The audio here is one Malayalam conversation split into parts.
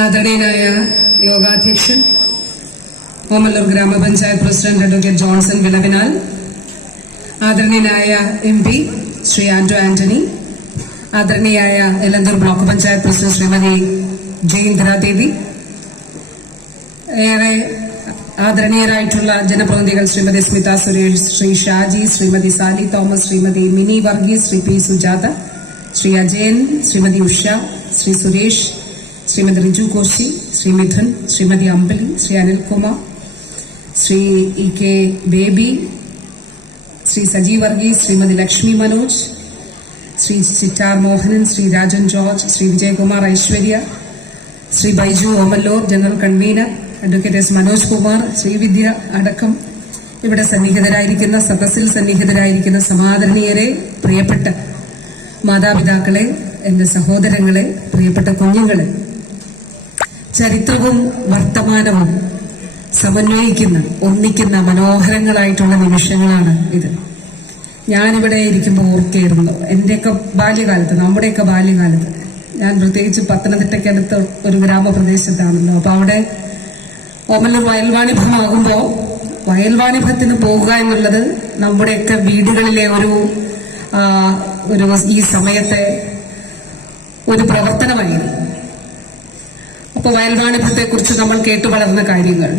ആദരണീയനായ യോഗാധ്യക്ഷൻ ഓമല്ലൂർ ഗ്രാമപഞ്ചായത്ത് പ്രസിഡന്റ് അഡ്വക്കേറ്റ് ജോൺസൺ വിളവിനാൽ ആദരണീയനായ എം പി ശ്രീ ആന്റോ ആന്റണി ആദരണീയായ എലന്തൂർ ബ്ലോക്ക് പഞ്ചായത്ത് പ്രസിഡന്റ് ശ്രീമതി ജയീന്ദ്ര ദേവി ഏറെ ആദരണീയരായിട്ടുള്ള ജനപ്രതിനിധികൾ Shrimati Smitha Suresh Shri Shaji Shrimati Sally Thomas Shrimati Mini Varghese Shri P Sujatha Shri Ajayan Shrimati Usha Shri Suresh Shrimati Riju Koshy Shri Mithun Shrimati Ambali Shri Anilkumar Shri E K Baby Shri Sajeev Varghese Shrimati Lakshmi Manoj Shri Chittar Mohanan Shri Rajan George Shri Vijayakumar Aishwarya Shri Baiju Omalloor general convener advocate S Manoj Kumar Sreevidya അടക്കം ഇവിടെ സന്നിഹിതരായിരിക്കുന്ന സദസ്സിൽ സന്നിഹിതരായിരിക്കുന്ന സമാദരണീയരെ പ്രിയപ്പെട്ട മാതാപിതാക്കളെ എന്റെ സഹോദരങ്ങളെ പ്രിയപ്പെട്ട കുഞ്ഞുങ്ങളെ ചരിത്രവും വർത്തമാനവും സമന്വയിക്കുന്ന ഒന്നിക്കുന്ന മനോഹരങ്ങളായിട്ടുള്ള നിമിഷങ്ങളാണ് ഇത്. ഞാനിവിടെ ഇരിക്കുമ്പോൾ ഓർക്കുകയായിരുന്നു എന്റെയൊക്കെ ബാല്യകാലത്ത് നമ്മുടെയൊക്കെ ബാല്യകാലത്ത് ഞാൻ പ്രത്യേകിച്ച് പത്തനംതിട്ടയ്ക്കടുത്ത് ഒരു ഗ്രാമപ്രദേശത്താണല്ലോ. അപ്പോൾ അവിടെ ഓമല്ലൂർ വയൽവാണിഭമാകുമ്പോൾ വയൽവാണിഭത്തിന് പോകുക എന്നുള്ളത് നമ്മുടെയൊക്കെ വീടുകളിലെ ഒരു ഒരു ഈ സമയത്തെ ഒരു പ്രവർത്തനമായിരുന്നു. അപ്പൊ വയൽവാണിഭത്തെ കുറിച്ച് നമ്മൾ കേട്ടു വളർന്ന കാര്യങ്ങൾ.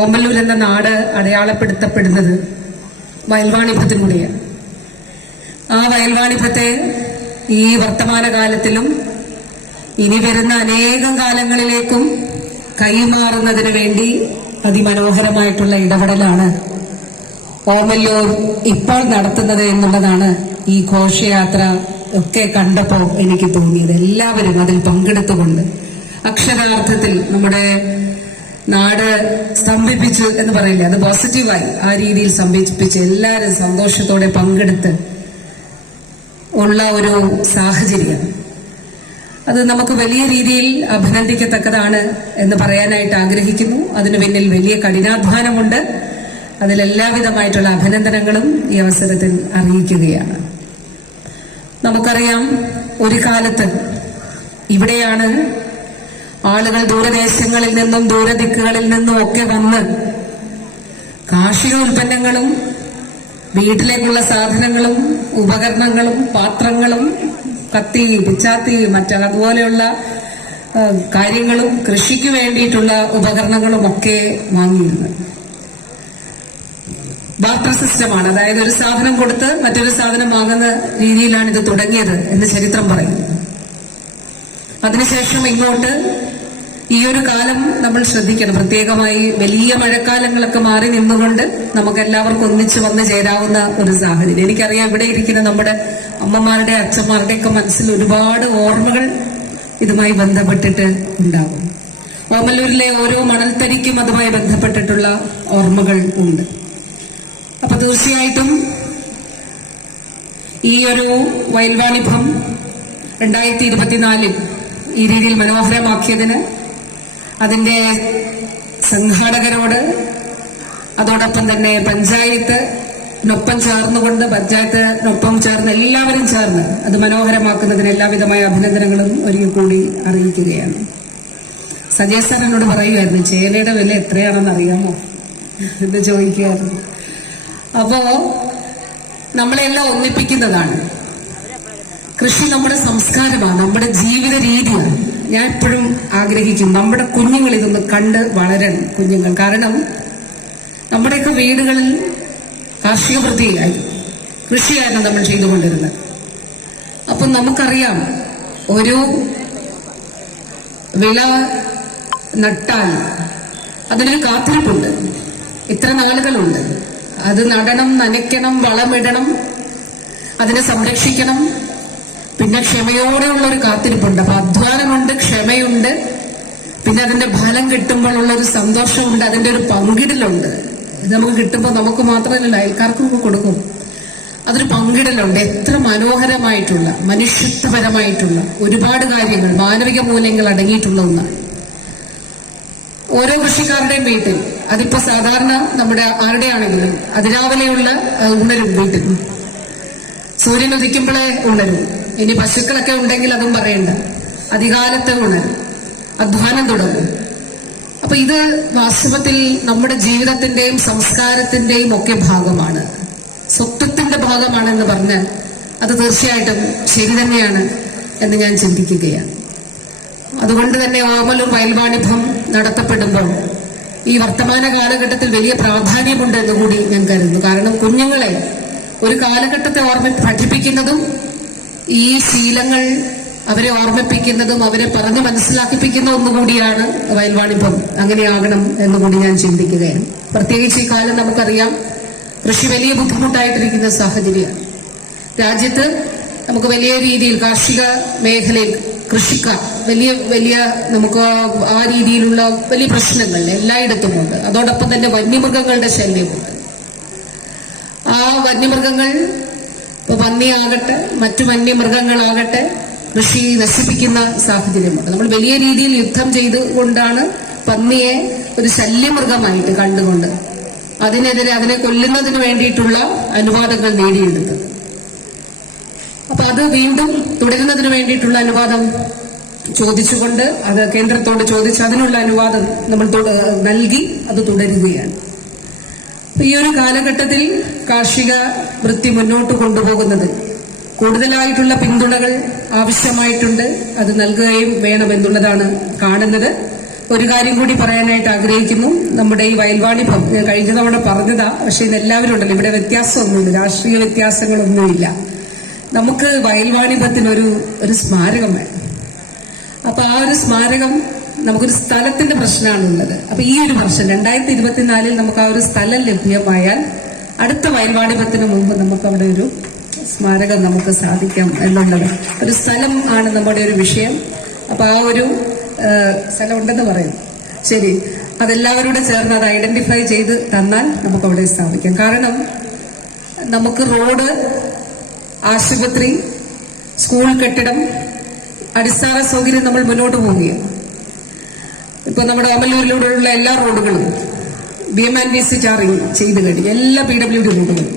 ഓമല്ലൂർ എന്ന നാട് അടയാളപ്പെടുത്തപ്പെടുന്നത് വയൽവാണിഭത്തിലൂടെയാണ് ആ വയൽവാണിഭത്തെ ഈ വർത്തമാനകാലത്തിലും ഇനി വരുന്ന അനേകം കാലങ്ങളിലേക്കും കൈമാറുന്നതിന് വേണ്ടി അതിമനോഹരമായിട്ടുള്ള ഇടപെടലാണ് ഓമല്ലൂർ ഇപ്പോൾ നടത്തുന്നത് എന്നുള്ളതാണ് ഈ ഘോഷയാത്ര ഒക്കെ കണ്ടപ്പോൾ എനിക്ക് തോന്നിയത്. എല്ലാവരും അതിൽ പങ്കെടുത്തുകൊണ്ട് അക്ഷരാർത്ഥത്തിൽ നമ്മുടെ നാട് സ്തംഭിപ്പിച്ചു എന്ന് പറയില്ലേ? അത് പോസിറ്റീവായി ആ രീതിയിൽ സ്തംഭിപ്പിച്ച് എല്ലാവരും സന്തോഷത്തോടെ പങ്കെടുത്ത് ഉള്ള ഒരു സാഹചര്യം. അത് നമുക്ക് വലിയ രീതിയിൽ അഭിനന്ദിക്കത്തക്കതാണ് എന്ന് പറയാനായിട്ട് ആഗ്രഹിക്കുന്നു. അതിനു പിന്നിൽ വലിയ കഠിനാധ്വാനമുണ്ട്. അതിലെല്ലാവിധമായിട്ടുള്ള അഭിനന്ദനങ്ങളും ഈ അവസരത്തിൽ അറിയിക്കുകയാണ്. നമുക്കറിയാം ഒരു കാലത്ത് ഇവിടെയാണ് ആളുകൾ ദൂരദേശങ്ങളിൽ നിന്നും ദൂരദിക്കുകളിൽ നിന്നും ഒക്കെ വന്ന് കാർഷിക ഉൽപ്പന്നങ്ങളും വീട്ടിലേക്കുള്ള സാധനങ്ങളും ഉപകരണങ്ങളും പാത്രങ്ങളും കത്തി പിച്ചാത്തി മറ്റതുപോലെയുള്ള കാര്യങ്ങളും കൃഷിക്ക് വേണ്ടിയിട്ടുള്ള ഉപകരണങ്ങളും ഒക്കെ വാങ്ങിയിരുന്നു. ബാർട്ടർ സിസ്റ്റമാണ്. അതായത് ഒരു സാധനം കൊടുത്ത് മറ്റൊരു സാധനം വാങ്ങുന്ന രീതിയിലാണ് ഇത് തുടങ്ങിയത് എന്ന് ചരിത്രം പറയുന്നു. അതിനുശേഷം ഇങ്ങോട്ട് ഈ ഒരു കാലം നമ്മൾ ശ്രദ്ധിക്കണം. പ്രത്യേകമായി വലിയ മഴക്കാലങ്ങളൊക്കെ മാറി നിന്നുകൊണ്ട് നമുക്ക് എല്ലാവർക്കും ഒന്നിച്ചു വന്ന് ചേരാവുന്ന ഒരു സാഹചര്യം. എനിക്കറിയാം ഇവിടെ ഇരിക്കുന്ന നമ്മുടെ അമ്മമാരുടെ അച്ഛന്മാരുടെ ഒക്കെ മനസ്സിൽ ഒരുപാട് ഓർമ്മകൾ ഇതുമായി ബന്ധപ്പെട്ടിട്ട് ഉണ്ടാകും. ഓമല്ലൂരിലെ ഓരോ മണൽത്തരിക്കും അതുമായി ബന്ധപ്പെട്ടിട്ടുള്ള ഓർമ്മകൾ ഉണ്ട്. അപ്പൊ തീർച്ചയായിട്ടും ഈ ഒരു വയൽവാണിഭം രണ്ടായിരത്തി ഇരുപത്തിനാലിൽ ഈ രീതിയിൽ മനോഹരമാക്കിയതിന് അതിന്റെ സംഘാടകരോട് അതോടൊപ്പം തന്നെ പഞ്ചായത്ത് നൊപ്പം ചേർന്നുകൊണ്ട് പഞ്ചായത്തിനൊപ്പം ചേർന്ന് എല്ലാവരും ചേർന്ന് അത് മനോഹരമാക്കുന്നതിന് എല്ലാവിധമായ അഭിനന്ദനങ്ങളും ഒരിക്കൽ കൂടി അറിയിക്കുകയാണ്. സജയ് സാർ എന്നോട് പറയുമായിരുന്നു ചേനയുടെ വില എത്രയാണെന്ന് അറിയാമോ? എന്ന് ചോദിക്കുകയായിരുന്നു. അപ്പോ നമ്മളെല്ലാം ഒന്നിപ്പിക്കുന്നതാണ്. കൃഷി നമ്മുടെ സംസ്കാരമാണ് നമ്മുടെ ജീവിത രീതിയാണ്. ഞാൻ എപ്പോഴും ആഗ്രഹിക്കും നമ്മുടെ കുഞ്ഞുങ്ങൾ ഇതൊന്ന് കണ്ട് വളരണം കുഞ്ഞുങ്ങൾ. കാരണം നമ്മുടെയൊക്കെ വീടുകളിൽ കാർഷിക വൃത്തിയിലായി കൃഷിയായിരുന്നു നമ്മൾ ചെയ്തുകൊണ്ടിരുന്നത്. അപ്പം നമുക്കറിയാം ഒരു വിള നട്ടാൽ അതിനൊരു കാത്തിരിപ്പുണ്ട്. ഇത്ര നാളുകളുണ്ട്. അത് നടണം നനയ്ക്കണം വളമിടണം അതിനെ സംരക്ഷിക്കണം. പിന്നെ ക്ഷമയോടെയുള്ള ഒരു കാത്തിരിപ്പുണ്ട്. അപ്പൊ അധ്വാനമുണ്ട് ക്ഷമയുണ്ട്. പിന്നെ അതിന്റെ ഫലം കിട്ടുമ്പോഴുള്ള ഒരു സന്തോഷമുണ്ട് അതിന്റെ ഒരു പങ്കിടലുണ്ട്. ഇത് നമുക്ക് കിട്ടുമ്പോൾ നമുക്ക് മാത്രമല്ല അയൽക്കാർക്കും കൊടുക്കും. അതൊരു പങ്കിടലുണ്ട്. എത്ര മനോഹരമായിട്ടുള്ള മനുഷ്യത്വപരമായിട്ടുള്ള ഒരുപാട് കാര്യങ്ങൾ മാനവിക മൂല്യങ്ങൾ അടങ്ങിയിട്ടുള്ള ഒന്നാണ്. ഓരോ കൃഷിക്കാരുടെയും വീട്ടിൽ അതിപ്പോ സാധാരണ നമ്മുടെ ആരുടെയാണെങ്കിലും അതിരാവിലെയുള്ള ഉണരും വീട്ടിൽ. സൂര്യൻ ഉദിക്കുമ്പോഴേ ഉണരും. ഇനി പശുക്കളൊക്കെ ഉണ്ടെങ്കിൽ അതും പറയണ്ട. അധികാലത്തെ ഉണരും അധ്വാനം തുടങ്ങും. അപ്പൊ ഇത് വാസ്തവത്തിൽ നമ്മുടെ ജീവിതത്തിന്റെയും സംസ്കാരത്തിന്റെയും ഒക്കെ ഭാഗമാണ്. സ്വത്വത്തിന്റെ ഭാഗമാണെന്ന് പറഞ്ഞ് അത് തീർച്ചയായിട്ടും ശരി തന്നെയാണ് എന്ന് ഞാൻ ചിന്തിക്കുകയാണ്. അതുകൊണ്ട് തന്നെ ഓമലൂർ വയൽവാണിഭം നടത്തപ്പെടുമ്പോൾ ഈ വർത്തമാന കാലഘട്ടത്തിൽ വലിയ പ്രാധാന്യമുണ്ട് എന്ന് കൂടി ഞാൻ കരുതുന്നു. കാരണം കുഞ്ഞുങ്ങളെ ഒരു കാലഘട്ടത്തെ ഓർമ്മ പഠിപ്പിക്കുന്നതും ഈ ശീലങ്ങൾ അവരെ ഓർമ്മിപ്പിക്കുന്നതും അവരെ പറഞ്ഞ് മനസ്സിലാക്കിപ്പിക്കുന്ന ഒന്നുകൂടിയാണ് വയൽവാണിഭം അങ്ങനെയാകണം എന്നുകൂടി ഞാൻ ചിന്തിക്കുകയാണ്. പ്രത്യേകിച്ച് ഈ കാലം നമുക്കറിയാം കൃഷി വലിയ ബുദ്ധിമുട്ടായിട്ടിരിക്കുന്ന സാഹചര്യമാണ്. രാജ്യത്ത് നമുക്ക് വലിയ രീതിയിൽ കാർഷിക മേഖലയിൽ കൃഷിക്കാർ വലിയ വലിയ നമുക്ക് ആ രീതിയിലുള്ള വലിയ പ്രശ്നങ്ങൾ എല്ലായിടത്തുമുണ്ട് അതോടൊപ്പം തന്നെ വന്യമൃഗങ്ങളുടെ ശല്യമുണ്ട് ആ വന്യമൃഗങ്ങൾ ഇപ്പൊ പന്നിയാകട്ടെ മറ്റു വന്യമൃഗങ്ങളാകട്ടെ കൃഷി നശിപ്പിക്കുന്ന സാഹചര്യമുണ്ട്. നമ്മൾ വലിയ രീതിയിൽ യുദ്ധം ചെയ്തുകൊണ്ടാണ് പന്നിയെ ഒരു ശല്യമൃഗമായിട്ട് കണ്ടുകൊണ്ട് അതിനെതിരെ അതിനെ കൊല്ലുന്നതിന് വേണ്ടിയിട്ടുള്ള അനുവാദങ്ങൾ നേടിയെടുത്തത്. അപ്പൊ അത് വീണ്ടും തുടരുന്നതിന് വേണ്ടിയിട്ടുള്ള അനുവാദം ചോദിച്ചുകൊണ്ട് അത് കേന്ദ്രത്തോട് ചോദിച്ച് അതിനുള്ള അനുവാദം നമ്മൾ നൽകി അത് തുടരുകയാണ്. അപ്പൊ ഈ ഒരു കാലഘട്ടത്തിൽ കാർഷിക വൃത്തി മുന്നോട്ട് കൊണ്ടുപോകുന്നത്. കൂടുതലായിട്ടുള്ള പിന്തുണകൾ ആവശ്യമായിട്ടുണ്ട്. അത് നൽകുകയും വേണമെന്നുള്ളതാണ് കാണുന്നത്. ഒരു കാര്യം കൂടി പറയാനായിട്ട് ആഗ്രഹിക്കുന്നു. നമ്മുടെ ഈ വയൽവാണി കഴിഞ്ഞ തവണ പറഞ്ഞതാ പക്ഷെ ഇത് എല്ലാവരും ഉണ്ടല്ലോ. ഇവിടെ വ്യത്യാസമൊന്നുമില്ല. രാഷ്ട്രീയ വ്യത്യാസങ്ങളൊന്നുമില്ല. നമുക്ക് വയൽവാണിഭത്തിനൊരു ഒരു സ്മാരകം വേണം അപ്പൊ ആ ഒരു സ്മാരകം നമുക്കൊരു സ്ഥലത്തിന്റെ പ്രശ്നമാണുള്ളത്. അപ്പൊ ഈ ഒരു വർഷം രണ്ടായിരത്തി ഇരുപത്തിനാലിൽ നമുക്ക് ആ ഒരു സ്ഥലം ലഭ്യമായാൽ അടുത്ത വയൽവാണിഭത്തിന് മുമ്പ് നമുക്ക് അവിടെ ഒരു സ്മാരകം നമുക്ക് സാധിക്കാം എന്നുള്ളത്. ഒരു സ്ഥലം ആണ് നമ്മുടെ ഒരു വിഷയം. അപ്പൊ ആ ഒരു സ്ഥലം ഉണ്ടെന്ന് പറയും. ശരി. അതെല്ലാവരോടും ചേർന്ന് അത് ഐഡന്റിഫൈ ചെയ്ത് തന്നാൽ നമുക്ക് അവിടെ സ്ഥാപിക്കാം. കാരണം നമുക്ക് റോഡ് ആശുപത്രി സ്കൂൾ കെട്ടിടം അടിസ്ഥാന സൗകര്യം നമ്മൾ മുന്നോട്ട് പോവുകയാണ്. ഇപ്പൊ നമ്മുടെ അമലൂരിലൂടെയുള്ള എല്ലാ റോഡുകളും B M and B C tarring ചെയ്ത് കഴിഞ്ഞു. എല്ലാ പി ഡബ്ല്യു ഡി റോഡുകളും.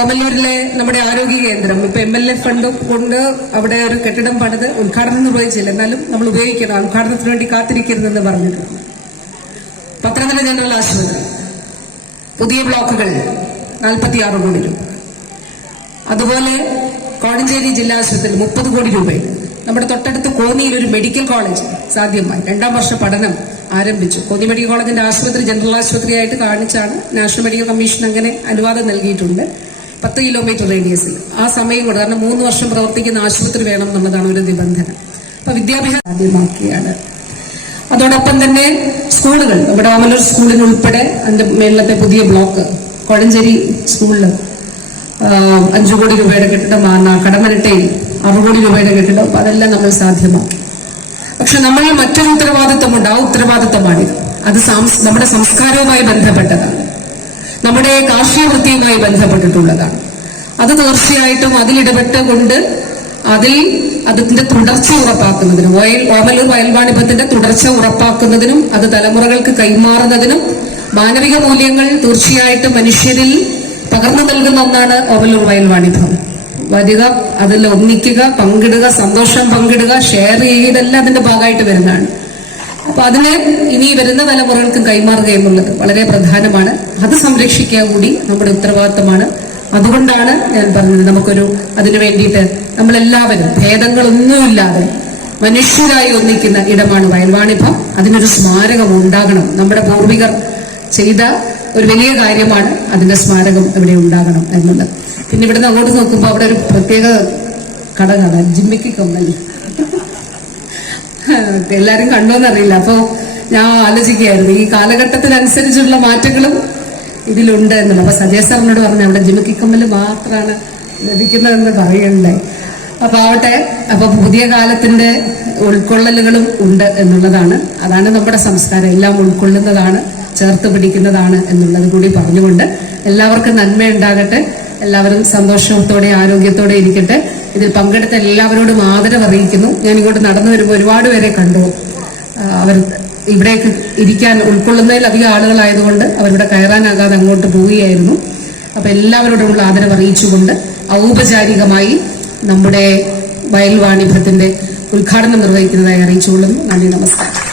ഓമല്ലൂരിലെ നമ്മുടെ ആരോഗ്യ കേന്ദ്രം ഇപ്പൊ എം എൽ എ ഫണ്ട് കൊണ്ട് അവിടെ ഒരു കെട്ടിടം പണിത് ഉദ്ഘാടനം നിർവഹിച്ചില്ല. എന്നാലും നമ്മൾ ഉപയോഗിക്കണം. ഉദ്ഘാടനത്തിന് വേണ്ടി കാത്തിരിക്കരുതെന്ന് പറഞ്ഞിട്ടുണ്ട് പത്തനംതിട്ട ജനറൽ ആശുപത്രി. പുതിയ ബ്ലോക്കുകൾ നാൽപ്പത്തി ആറ് കോടി രൂപ. അതുപോലെ കോഴഞ്ചേരി ജില്ലാ ആശുപത്രിയിൽ മുപ്പത് കോടി രൂപയുണ്ട് നമ്മുടെ തൊട്ടടുത്ത് കോന്നിയിൽ ഒരു മെഡിക്കൽ കോളേജ് സാധ്യമായി. രണ്ടാം വർഷ പഠനം ആരംഭിച്ചു. കോന്നി മെഡിക്കൽ കോളേജിന്റെ ആശുപത്രി ജനറൽ ആശുപത്രിയായിട്ട് കാണിച്ചാണ് നാഷണൽ മെഡിക്കൽ കമ്മീഷൻ അങ്ങനെ അനുവാദം നൽകിയിട്ടുണ്ട്. പത്ത് കിലോമീറ്റർ റേഡിയസിൽ ആ സമയം കൊണ്ട് കാരണം മൂന്ന് വർഷം പ്രവർത്തിക്കുന്ന ആശുപത്രി വേണം എന്നുള്ളതാണ് ഒരു നിബന്ധന. അപ്പൊ വിദ്യാഭ്യാസം സാധ്യമാക്കിയാണ്. അതോടൊപ്പം തന്നെ സ്കൂളുകൾ. നമ്മുടെ ഓമലൂർ സ്കൂളിന് ഉൾപ്പെടെ അതിന്റെ മേളത്തെ പുതിയ ബ്ലോക്ക്. കോഴഞ്ചേരി സ്കൂളിൽ അഞ്ചു കോടി രൂപയുടെ കെട്ടിടമാണ് കടമരട്ടയിൽ ആറു കോടി രൂപയുടെ കെട്ടിടം അതെല്ലാം നമ്മൾ സാധ്യമാക്കി. പക്ഷെ നമ്മൾ മറ്റൊരു ഉത്തരവാദിത്വമുണ്ട് ആ ഉത്തരവാദിത്വമാണിത് അത് നമ്മുടെ സംസ്കാരവുമായി ബന്ധപ്പെട്ടതാണ്. നമ്മുടെ കാർഷിക വൃത്തിയുമായി ബന്ധപ്പെട്ടിട്ടുള്ളതാണ്. അത് തീർച്ചയായിട്ടും അതിലിടപെട്ടുകൊണ്ട് അതിൽ അതിന്റെ തുടർച്ച ഉറപ്പാക്കുന്നതിനും വയൽ ഓമലൂർ വയൽവാണിഭത്തിന്റെ തുടർച്ച ഉറപ്പാക്കുന്നതിനും അത് തലമുറകൾക്ക് കൈമാറുന്നതിനും മാനവിക മൂല്യങ്ങൾ തീർച്ചയായിട്ടും മനുഷ്യരിൽ പകർന്നു നൽകുന്ന ഒന്നാണ് ഓമലൂർ വയൽവാണിഭം. വരിക അതിൽ ഒന്നിക്കുക പങ്കിടുക സന്തോഷം പങ്കിടുക ഷെയർ ചെയ്യുക ഇതെല്ലാം അതിന്റെ ഭാഗമായിട്ട് വരുന്നതാണ്. അപ്പൊ അതിനെ ഇനി വരുന്ന തലമുറകൾക്ക് കൈമാറുക എന്നുള്ളത് വളരെ പ്രധാനമാണ്. അത് സംരക്ഷിക്കുക കൂടി നമ്മുടെ ഉത്തരവാദിത്തമാണ്. അതുകൊണ്ടാണ് ഞാൻ പറഞ്ഞത് നമുക്കൊരു അതിനു വേണ്ടിയിട്ട് നമ്മളെല്ലാവരും ഭേദങ്ങളൊന്നുമില്ലാതെ മനുഷ്യരായി ഒന്നിക്കുന്ന ഇടമാണ് വയൽവാണിഭം. അതിനൊരു സ്മാരകം ഉണ്ടാകണം നമ്മുടെ പൂർവികർ ചെയ്ത ഒരു വലിയ കാര്യമാണ് അതിന്റെ സ്മാരകം ഇവിടെ ഉണ്ടാകണം എന്നുള്ളത്. പിന്നെ ഇവിടുന്ന് അങ്ങോട്ട് നോക്കുമ്പോൾ അവിടെ ഒരു പ്രത്യേക കട ജിമ്മിക്ക് കമ്മൽ. എല്ലാരും കണ്ടോന്നറിയില്ല. അപ്പോ ഞാൻ ആലോചിക്കുകയായിരുന്നു ഈ കാലഘട്ടത്തിനനുസരിച്ചുള്ള മാറ്റങ്ങളും ഇതിലുണ്ട് എന്നുള്ളത്. അപ്പൊ സജയ സാറിനോട് പറഞ്ഞു അവിടെ ജിമിക്കി കമ്മൽ മാത്രമാണ് ലഭിക്കുന്നതെന്ന് പറയണ്ടേ. അപ്പൊ ആവട്ടെ അപ്പൊ പുതിയ കാലത്തിന്റെ ഉൾക്കൊള്ളലുകളും ഉണ്ട് എന്നുള്ളതാണ്. അതാണ് നമ്മുടെ സംസ്കാരം. എല്ലാം ഉൾക്കൊള്ളുന്നതാണ്. ചേർത്ത് പിടിക്കുന്നതാണ് എന്നുള്ളത് കൂടി പറഞ്ഞുകൊണ്ട് എല്ലാവർക്കും നന്മയുണ്ടാകട്ടെ. എല്ലാവരും സന്തോഷത്തോടെ ആരോഗ്യത്തോടെ ഇരിക്കട്ടെ. ഇതിൽ പങ്കെടുത്ത എല്ലാവരോടും ആദരവ് അറിയിക്കുന്നു. ഞാൻ ഇങ്ങോട്ട് നടന്നു വരുമ്പോൾ ഒരുപാട് പേരെ കണ്ടു. അവർ ഇവിടേക്ക് ഇരിക്കാൻ ഉൾക്കൊള്ളുന്നതിലധികം ആളുകളായതുകൊണ്ട് അവരിവിടെ കയറാനാകാതെ അങ്ങോട്ട് പോവുകയായിരുന്നു. അപ്പം എല്ലാവരോടുമുള്ള ആദരവ് അറിയിച്ചുകൊണ്ട് ഔപചാരികമായി നമ്മുടെ വയൽ വാണിഭത്തിന്റെ ഉദ്ഘാടനം നിർവഹിക്കുന്നതായി അറിയിച്ചുകൊള്ളുന്നു. നന്ദി നമസ്കാരം.